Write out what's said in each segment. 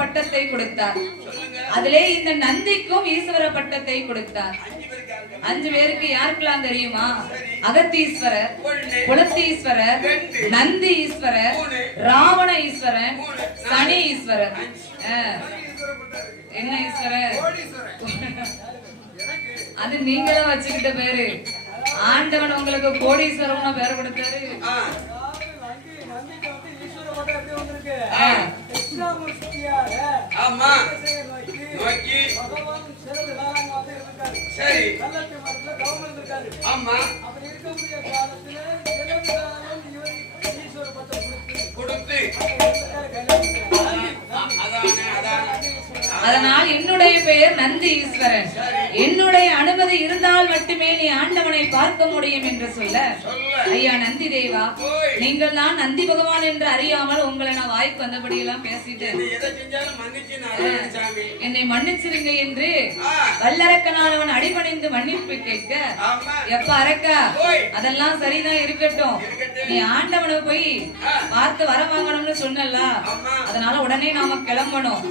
பட்டத்தை கொடுத்தார். அதிலே இந்த நந்திக்கும் ஈஸ்வர பட்டத்தை கொடுத்தார். அஞ்சு பேருக்கு யாருக்கெல்லாம் தெரியுமா? அகத்தீஸ்வரர் குலத்தீஸ்வரர் நந்தி ஈஸ்வரர் ராவண ஈஸ்வரன் சனி ஈஸ்வரர் என்ன ஈஸ்வரர்? அது நீங்களும் வச்சுக்கிட்ட பேரு. ஆண்டவன் உங்களுக்கு கோடீஸ்வரம்னு பேர் கொடுத்தாரு. பட்டம் எப்படி வந்திருக்கு? ஆ. தட்சிணாமூர்த்தியாக ஆமா நோக்கி பகவான் சிறந்த வேளாண் வந்து இருக்காரு. சரி மரத்துல கவனம் இருந்திருக்காரு. ஆமா அப்படி இருக்கக்கூடிய காலத்துல அதனால் என்னுடைய பெயர் நந்தி ஈஸ்வரன் என்னுடைய அனுமதி இருந்தால் மட்டுமே நீ ஆண்டவனை பார்க்க முடியும் என்று சொல்ல ஐயா நந்தி தேவா. நீங்கள் தான் நந்தி பகவான் என்று அறியாமல் உங்களை நான் வாய்க்கு வந்தபடி எல்லாம் சாமி என்னை மன்னிச்சிருங்க என்று வல்லரக்கனானவன் அடிபணிந்து மன்னிப்பு கேட்க எப்ப அரக்கா. அதெல்லாம் சரிதான் இருக்கட்டும். நீ ஆண்டவனை போய். பார்த்து வர வாங்கணும்னு சொன்னல அதனால உடனே நாம கிளம்பணும்.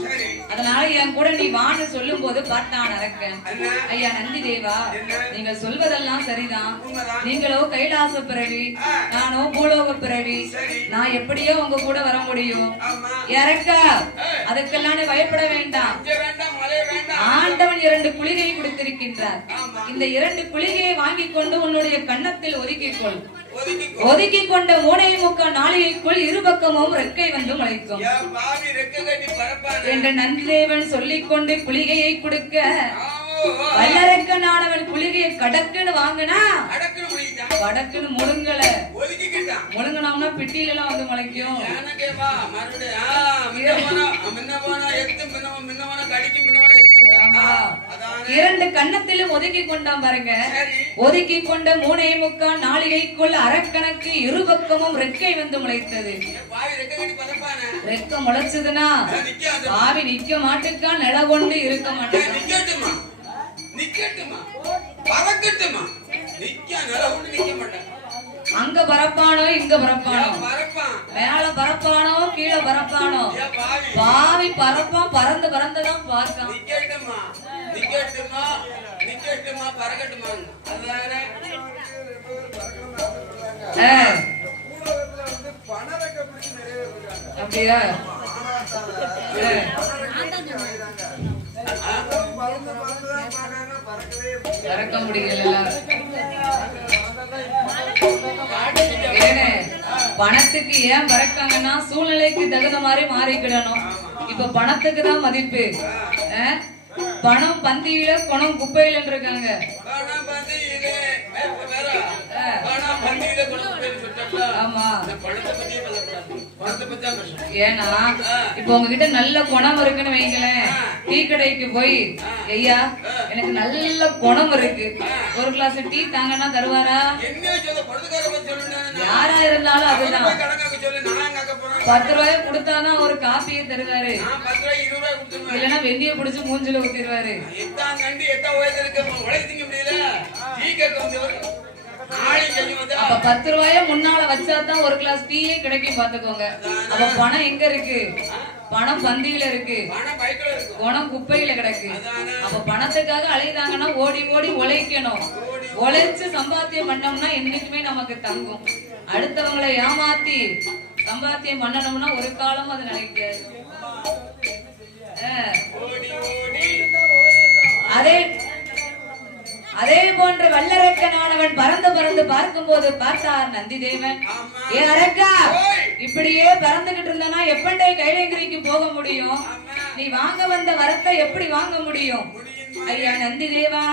அதனால என் கூட நீ வான்னு சொல்லும் போது பார்த்தான் அண்ணா ஐயா நந்தி தேவா? நீங்கள் சொல்வதெல்லாம் சரிதான். நீங்களோ கைலாச பிறவி. நானோ பூலோக பிறவி நான் எப்படியோ உங்க கூட வர முடியும். இறக்கா. அதுக்கெல்லாம் பயப்பட வேண்டாம். ஆண்டவன் இரண்டு குளிகை கொடுத்திருக்கின்றார். இந்த இரண்டு குளிகையை வாங்கிக் கொண்டு உன்னுடைய கன்னத்தில் ஒதுக்கிக் கொள் ஒதுக்கிக் கொண்ட மூனை முக்கால் நாளிகைக்குள் இருபக்கமும் ரெக்கை வந்து முளைக்கும் என்று நந்திதேவன் சொல்லிக் கொண்டு குளிகையை கொடுக்க ஆமோ வல்லரக்கனானவன் குளிகையை கடக்குன்னு வாங்கினா வடக்குன்னு முழுங்கல. முழுங்கினோம்னா பிட்டியில எல்லாம் வந்து முளைக்கும். இரண்டு கன்னத்திலும் ஒதுக்கி கொண்டான் பாருங்க. ஒதுக்கி கொண்ட மூணே முக்கால் நாளிகைக்குள் அறக்கணக்கு இருபக்கமும் ரெக்கை வந்து முளைத்தது. ரெக்கம் முளைச்சதுன்னா பாவி நிக்க மாட்டுக்கா நில கொண்டு இருக்க மாட்டேன் நிக்கட்டுமா? பறக்கட்டுமா? நிக்க நில கொண்டு நிக்க மாட்டேன் அங்க பரப்பானோ இங்க பரப்பானோ? மேல பரப்பானோ கீழே பரப்பானோ? பாவி. பாவி பரப்பான் பறந்து பறந்துதான் பார்க்கான் நிக்கட்டுமா? நிக்கட்டுமா? நிக்கட்டுமா? பறக்கட்டுமா? அதானே ஏ, பூலோகத்துல வந்து பணத்துக்கு ஏன் பறக்காங்கன்னா சூழ்நிலைக்கு தகுந்த மாதிரி மாறிக்கிடணும். இப்ப பணத்துக்கு தான் மதிப்பு? பணம் பந்தியில குணம் குப்பையில இருக்காங்க. ஏன்னா இப்ப உங்ககிட்ட நல்ல குணம் இருக்குன்னு வைங்களேன். டீ கடைக்கு போய் ஐயா எனக்கு நல்ல குணம் இருக்கு. ஒரு கிளாஸ் டீ தாங்கன்னா தருவாரா? யாரா இருந்தாலும் அதுதான்? பத்து ரூபாய் கொடுத்தாதான் ஒரு காப்பியை தருவாரு. இல்லைன்னா வெந்நிய புடிச்சு மூஞ்சில ஊத்திடுவாரு. அப்ப பத்து ரூபாய முன்னால வச்சாதான் ஒரு கிளாஸ் டீயே கிடைக்கும் பாத்துக்கோங்க. அப்ப பணம் எங்க இருக்கு? பணம் பந்தியில இருக்கு. குணம் குப்பையில கிடக்கு. அப்ப பணத்துக்காக அலைதாங்கன்னா ஓடி ஓடி உழைக்கணும். உழைச்சு சம்பாத்தியம் பண்ணோம்னா என்னைக்குமே நமக்கு தங்கும். அடுத்தவங்களை ஏமாத்தி சம்பாத்தியம் பண்ணணும்னா ஒரு காலம் அது நினைக்காது. அதே அதே போன்ற வல்லரக்கனானவன் பறந்து பறந்து பார்க்கும்போது பார்த்தார் நந்தி தேவன் ஏ அரக்கா இப்படியே பறந்துகிட்டு இருந்தனா எப்பண்டே கைலங்கிரிக்கு போக முடியும்? நீ வாங்க வந்த வரத்தை எப்படி வாங்க முடியும்? ஐயா நந்தி தேவா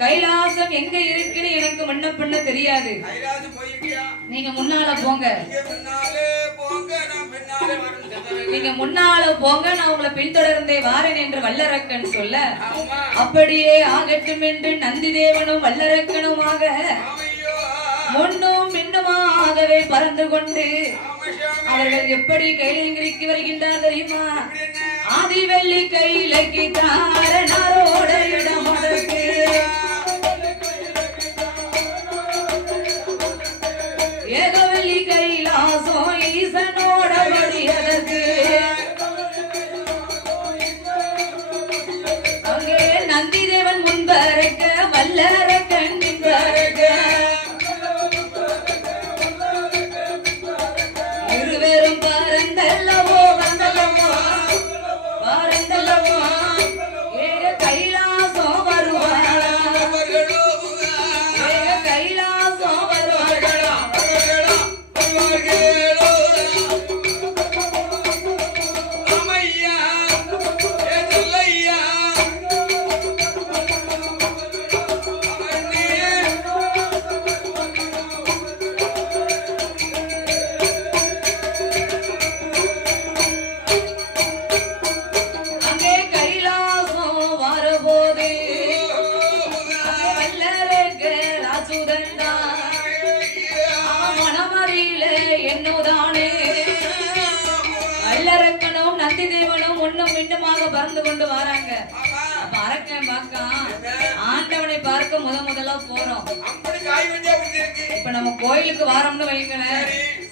கைலாசம் எங்க இருக்குன்னு எனக்கு முன்ன பின்ன தெரியாது. நீங்க முன்னால போங்க. நீங்க முன்னால போங்க நான் உங்களை பின்தொடர்ந்தே வாரேன் என்று வல்லரக்கன் சொல்ல. அப்படியே ஆகட்டும் என்று நந்திதேவனும் வல்லரக்கனுமாக ஆமையோ. முன்னும் பின்னுமாகவே பறந்து கொண்டு. அவர்கள் எப்படி கைலங்கிரிக்கு வருகின்றார் தெரியுமா? ஆதிவெள்ளி கைலைக்கு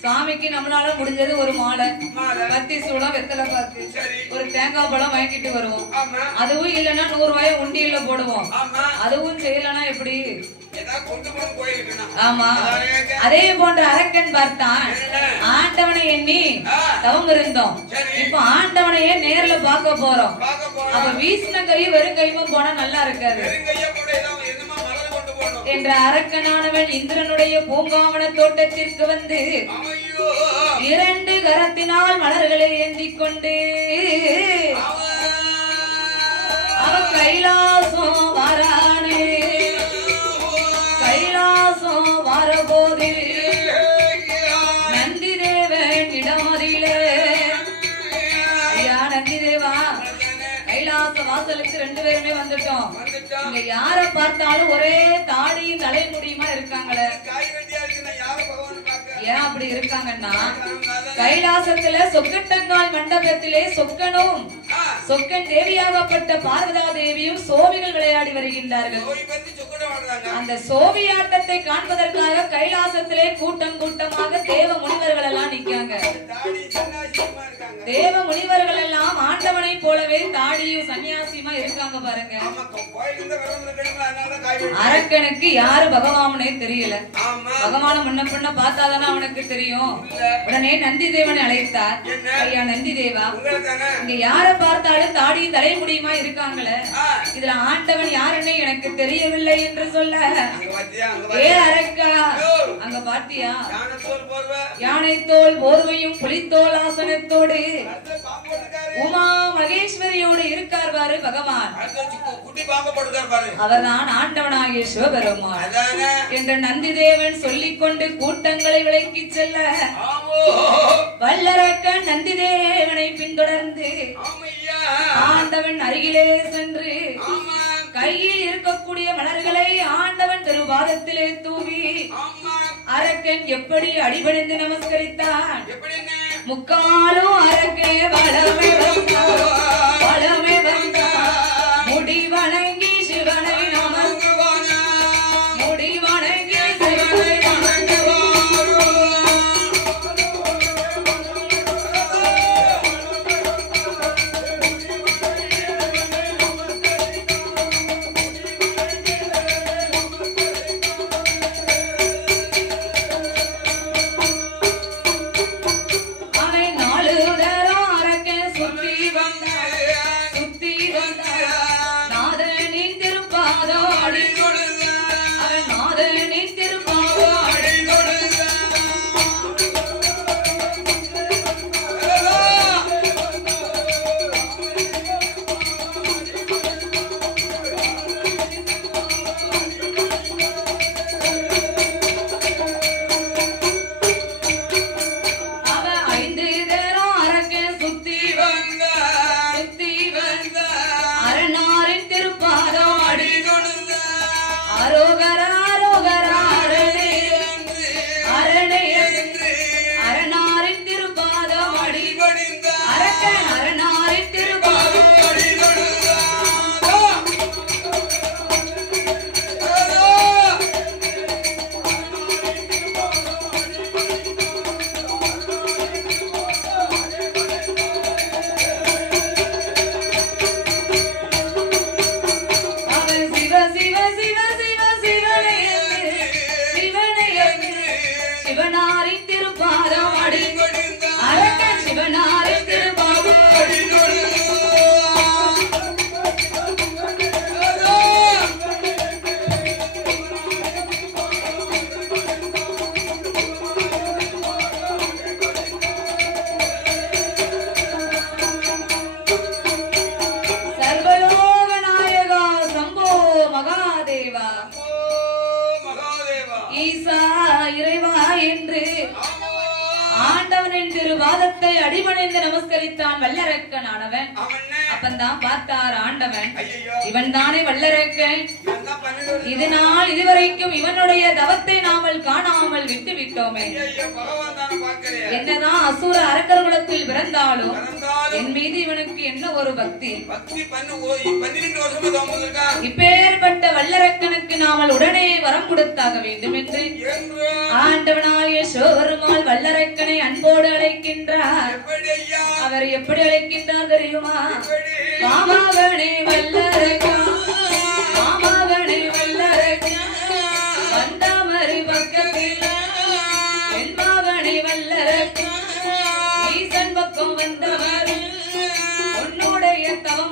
சாமிக்கு நம்மளால முடிஞ்சது ஒரு மாலை. பத்தி சூடம் வெத்தலை பாக்கு. ஒரு தேங்காய் பழம் வாங்கிட்டு வருவோம். அதுவும் இல்லைன்னா நூறு ரூபாய உண்டியல்ல போடுவோம். அதுவும் செய்யலன்னா எப்படி? ஆமா. அதே போன்ற அரக்கன் பார்த்தான். ஆண்டவனை எண்ணி. தவம் இருந்தோம். இப்ப ஆண்டவனையே நேர்ல பார்க்க போறோம். அப்ப வீசின கை வெறும் கைமா போனா நல்லா இருக்காது. என்ற அரக்கனானவன் இந்திரனுடைய பூங்காவன தோட்டத்திற்கு வந்து இரண்டு கரத்தினால் மலர்களை ஏந்திக் கொண்டு அவ கைலாசம் வரானே. ரெண்டு பேருமே வந்துட்டோம். இங்க யார பார்த்தாலும் ஒரே தாடியும் தலைமுடியுமா இருக்காங்களே. காய் வண்டியா இருக்கு நான் யார பகவான் பார்க்க? ஏன் அப்படி இருக்காங்கன்னா கைலாசத்துல சொக்கட்டங்கால் மண்டபத்திலே சொக்கனும் சொக்கன் தேவியாகப்பட்ட பார்வதா தேவியும் சோவிகள் விளையாடி வருகின்றார்கள். அந்த சோவி ஆட்டத்தை காண்பதற்காக கைலாசத்திலே கூட்டம் கூட்டமாக தேவ முனிவர்கள் எல்லாம் நிக்காங்க தேவ முனிவர்கள் எல்லாம் ஆண்டவனை போலவே தாடியும் சன்னியாசியுமா இருக்காங்க பாருங்க. அரக்கனுக்கு யாரு பகவானே தெரியல. பகவான முன்ன பின்ன பார்த்தாதானே அவனுக்கு தெரியும். உடனே நந்தி தேவனை அழைத்தார்? ஐயா நந்தி தேவா இங்க யார பார்த்தாலும் தாடி தலைமுடியுமா இருக்காங்களே? ஆ, இதுல ஆண்டவன் யாருன்னு எனக்கு தெரியவில்லை. என்று சொல்ல. அங்க பாத்தியா? அங்க ஏ பாத்தியா அரக்கா அங்க பாத்தியா? யானை தோல் போர்வையும் புலித்தோல் ஆசனத்தோடு. உமா மகேஸ்வரியோடு இருக்கார் பாரு பகவான். அவர்தான் ஆண்டவனாகிய சிவபெருமான். என்று நந்திதேவன் சொல்லிக் கொண்டு கூட்டங்களை விலக்கிச் செல்ல. வல்லரக்கன் நந்திதேவனை பின்தொடர்ந்து ஆமையா? ஆண்டவன் அருகிலே எப்படி அடிபணிந்து நமஸ்கரித்தான் முக்காலும் அரக்கே வளமே பண்ணிட்டு இதனால் இதுவரைக்கும் இவனுடைய தவத்தை நாமல் காணாமல் விட்டு விட்டோமே என்னதான் அசுர அரக்கர் குலத்தில் பிறந்தாலும் என் மீது இவனுக்கு என்ன ஒரு பக்தி? இப்பேற்பட்ட வல்லரக்கனுக்கு நாமல் உடனே வரம் கொடுத்தாக வேண்டும் என்று ஆண்டவனாய சோருமால் வல்லரக்கனை அன்போடு அழைக்கின்றார். அவர் எப்படி அழைக்கின்றார் தெரியுமா? மாமாவனே வல்லரக்கா. உன்னுடைய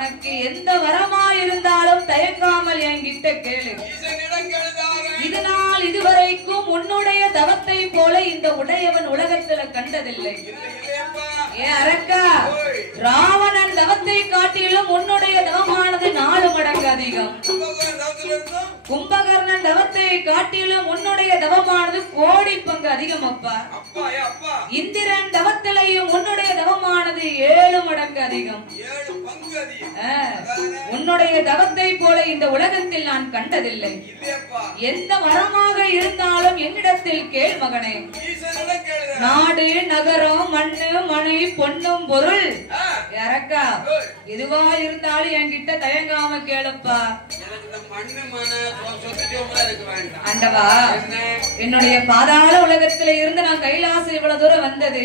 உனக்கு எந்த வரமா இருந்தாலும் தயக்காமல் என்கிட்ட கேளு. இதனால் இதுவரைக்கும் உன்னுடைய தவத்தை போல இந்த உடையவன் உலகத்துல கண்டதில்லை. ராவணன் தவத்தை காட்டிலும் உன்னுடைய தவமானது நாலு மடங்கு அதிகம். கும்பகர்ணன் தவத்தை காட்டிலும் உன்னுடைய தவமானது கோடி பங்கு அதிகம் அப்பா. இந்திரன் தவத்திலையும் உன்னுடைய தவமானது ஏழு மடங்கு அதிகம். உன்னுடைய தவத்தை போல இந்த உலகத்தில் நான் கண்டதில்லை. எந்த வரமாக இருந்தாலும் என்னிடத்தில் கேள் மகனே. நாடு நகரம் மண்ணு மனை பொன்னும் பொருள். யாரக்கா எதுவா இருந்தாலும் என்கிட்ட தயங்காம கேளுப்பா. என்ன? என்னுடைய பாதாள உலகத்துல இருந்து நான் கைலாசம் இவ்வளவு தூரம் வந்தது.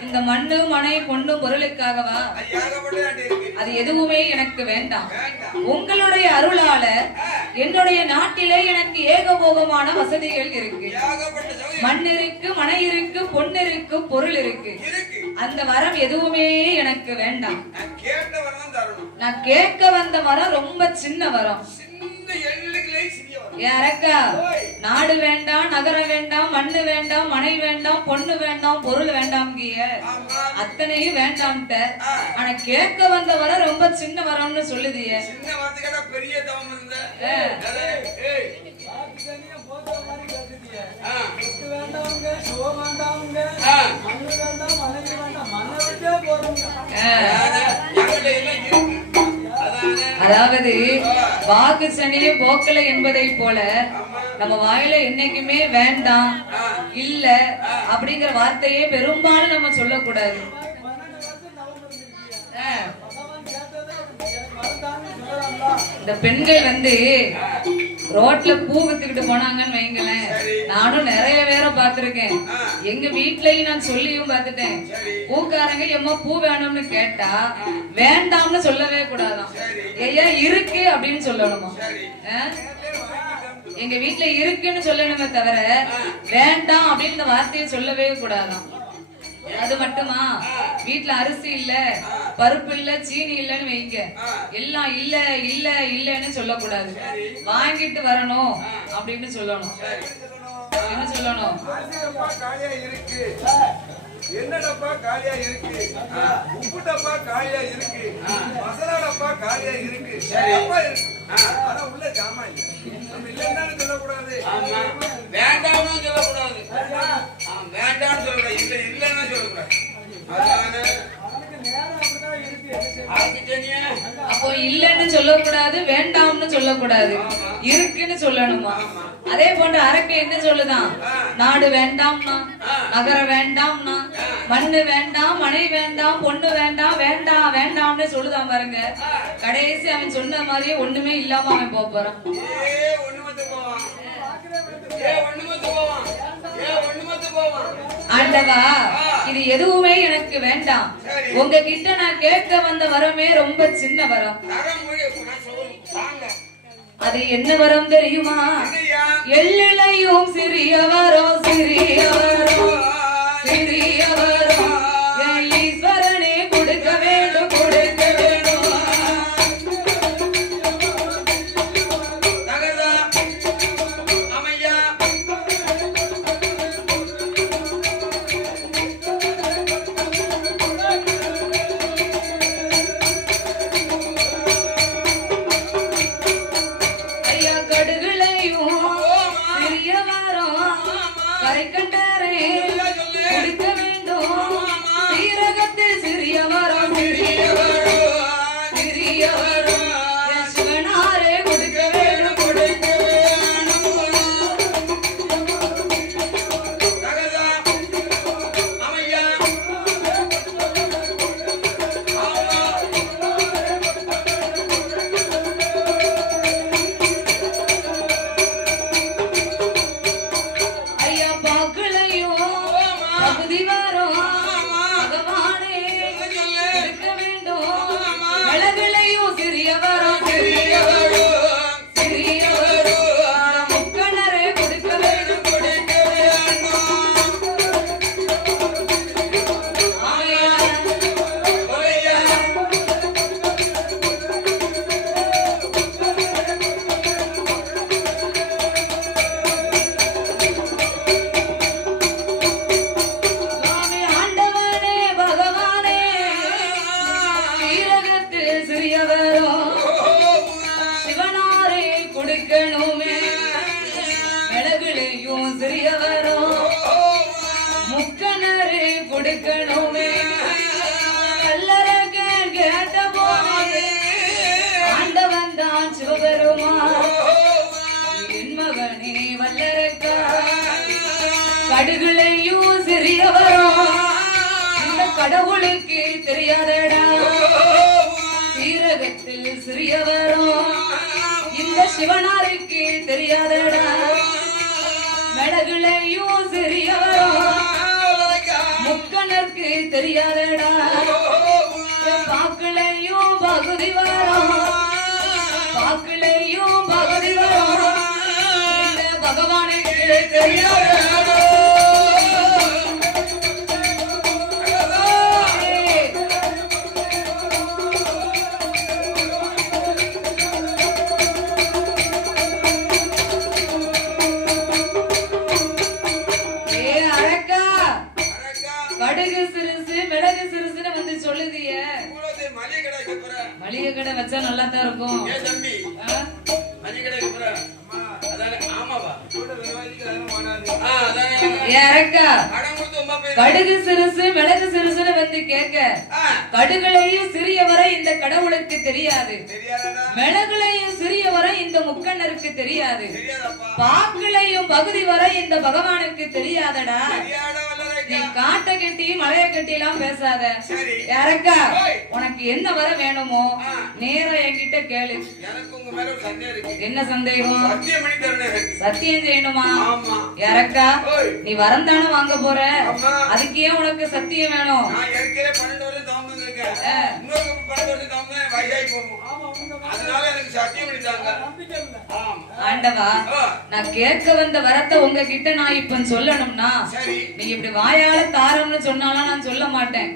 இந்த மண்ணு மனை பொண்ணு பொருளுக்காகவா? அது எதுவுமே எனக்கு வேண்டாம். உங்களுடைய அருளால என்னுடைய நாட்டிலே எனக்கு ஏகபோகமான வசதிகள் இருக்கு. மண் இருக்கு மனை இருக்கு பொன் இருக்கு பொருள் இருக்கு. அந்த வரம் எதுவுமே எனக்கு வேண்டாம். தரணும். நான் கேட்க வந்த வரம் ரொம்ப சின்ன வரம். அரக்கா நாடு வேண்டாம் நகரம் வேண்டாம் மண்ணு வேண்டாம் மனை வேண்டாம் பொண்ணு வேண்டாம் பொருள் வேண்டாம் அத்தனையும் வேண்டாம்ட்ட. ஆ. ஆனா கேட்க வந்த வரம் ரொம்ப சின்ன வரம்னு சொல்லுதியே. பெரிய வேண்டாமுங்க, வேண்டாமுங்க. மண்ணு வேண்டாம், மனைவி வேண்டாம், மண்ணை விட்டே போறோங்க. அதாவது வாக்கு சனியை போக்கல என்பதை போல நம்ம வாயில என்னைக்குமே வேண்டாம் இல்ல அப்படிங்கிற வார்த்தையே பெரும்பாலும் நம்ம சொல்லக்கூடாது. இந்த பெண்கள் வந்து ரோட்ல பூ வித்துக்கிட்டு போனாங்கன்னு வைங்களேன். நானும் நிறைய பேரை பார்த்திருக்கேன். எங்க வீட்லயும் நான் சொல்லியும் பார்த்துட்டேன். பூக்காரங்க எம்மா பூ வேணும்னு கேட்டா வேண்டாம்னு சொல்லவே கூடாதாம். ஐயா இருக்கு அப்படின்னு சொல்லணுமா? எங்க வீட்ல இருக்குன்னு சொல்லணுமே தவிர வேண்டாம் அப்படின்னு இந்த வார்த்தையை சொல்லவே கூடாதாம். அது மட்டுமா? வீட்ல அரிசி இல்ல பருப்பு இல்ல சீனி இல்லன்னு வைங்க. எல்லாம் இல்ல இல்ல இல்லன்னு சொல்லக்கூடாது. வாங்கிட்டு வரணும் அப்படின்னு சொல்லணும். என்ன சொல்லணும்? அரிசிடப்பா காலியா இருக்கு. என்ன டப்பா காலியா இருக்கு. உப்பு டப்பா காலியா இருக்கு. மசாலா டப்பா காலியா இருக்கு. ஆனா உள்ள ஜாமா இல்ல. நம்ம இல்லைன்னு சொல்லக்கூடாது. ஆமா. வேண்டாம்னு சொல்லக்கூடாது. வேண்டாம்னு சொல்லக்கூடாது. இல்ல இல்லைன்னு சொல்லக்கூடாது. அப்போ இல்லன்னு சொல்லக்கூடாது வேண்டாம்னு சொல்லக்கூடாது. இருக்குன்னு சொல்லணுமா? அதே போன்று அரக்கை என்ன சொல்லுதான் நாடு வேண்டாம்னா நகரம் வேண்டாம்னா மண்ணு வேண்டாம் மனை வேண்டாம் பொண்ணு வேண்டாம் வேண்டாம் வேண்டாம்னு சொல்லுதான் பாருங்க. கடைசி அவன் சொன்ன மாதிரியே ஒண்ணுமே இல்லாம அவன் போறான். ஆண்டவா இது எதுவுமே எனக்கு வேண்டாம். உங்ககிட்ட நான் கேட்க வந்த வரமே ரொம்ப சின்ன வரம். அது என்ன வரம் தெரியுமா? எள்ளிலையும் சிறியவரோ சிறியவரோ சிறியவரோ Senhor. தெரியாதடா சீரகத்தில் சிறியவரோ இந்த சிவனாருக்கு தெரியாதடா. மிளகுலையும் சிறியவரோ முக்கணருக்கு தெரியாதடா. பாக்களையும் பகுதி வரும். பாக்களையும் பகுதி வரும். இந்த பகவானுக்கு தெரியாதடா. கடுகு சிறுசு மிளகு சிறுசுன்னு வந்து கேட்க. ஆ. கடுகளையும் சிறியவரை இந்த கடவுளுக்கு தெரியாது. மிளகுலையும் சிறியவரை இந்த முக்கண்ணருக்கு தெரியாது. பாக்குலையும் பகுதி வரை இந்த பகவானுக்கு தெரியாதடா. தெரியாத நீ காட்டை கட்டி மலைய கட்டி எல்லாம் பேசாத. சரி. யாரக்கா. உனக்கு என்ன வர வேணுமோ. நேரா என்கிட்ட கேளு. எனக்கு உங்க மேல ஒரு சந்தேகம் இருக்கு. என்ன சந்தேகம்? சத்தியம் செய்யணுமா? ஆமா. யாரக்கா ஓய் நீ வரந்தானே வாங்க போற. அதுக்கு ஏன் உனக்கு சத்தியம் வேணும். அதனால எனக்கு சத்தியம் பண்ணி ஆண்டவா நான் கேட்க வந்த வரத்தை உங்ககிட்ட நான் இப்ப சொல்லணும்னா சரி. நீ இப்படி வாயால தாரம்னு சொன்னாலும் நான் சொல்ல மாட்டேன்?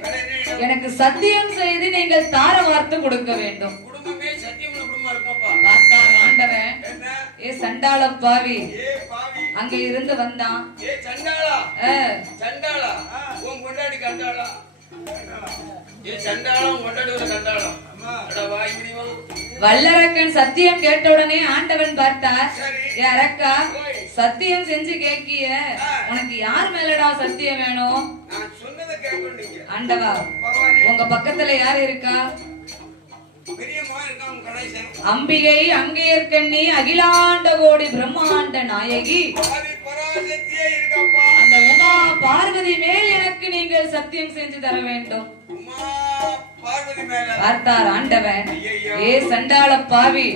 எனக்கு சத்தியம் செய்து நீங்கள் தார வார்த்தை கொடுக்க வேண்டும். ஆண்டவன். ஏ சண்டாள பாவி. ஏ பாவி. அங்க இருந்து வந்தான். ஏ சண்டாளா? சண்டாளா? உன் கொண்டாடி கண்டாளா? ஏ சண்டாளா உன் கொண்டாடி ஒரு கண்டாளா அட வாய் முடியுமா வல்லரக்கன் சத்தியம் கேட்ட உடனே ஆண்டவன் பார்த்தார் அரக்கா சத்தியம் செஞ்சு கேக்கிய உனக்கு யார் மேலடா சத்தியம் வேணும்? ஆண்டவா உங்க பக்கத்துல யார் இருக்கா? அம்பிகை அங்கேயற்கண்ணி அகிலாண்ட கோடி பிரம்மாண்ட நாயகி. அந்த உமா பார்வதி மேல் எனக்கு நீங்கள் சத்தியம் செஞ்சு தர வேண்டும். பார்த்தார் ஆண்டவன். ஏ சண்டாள பாவி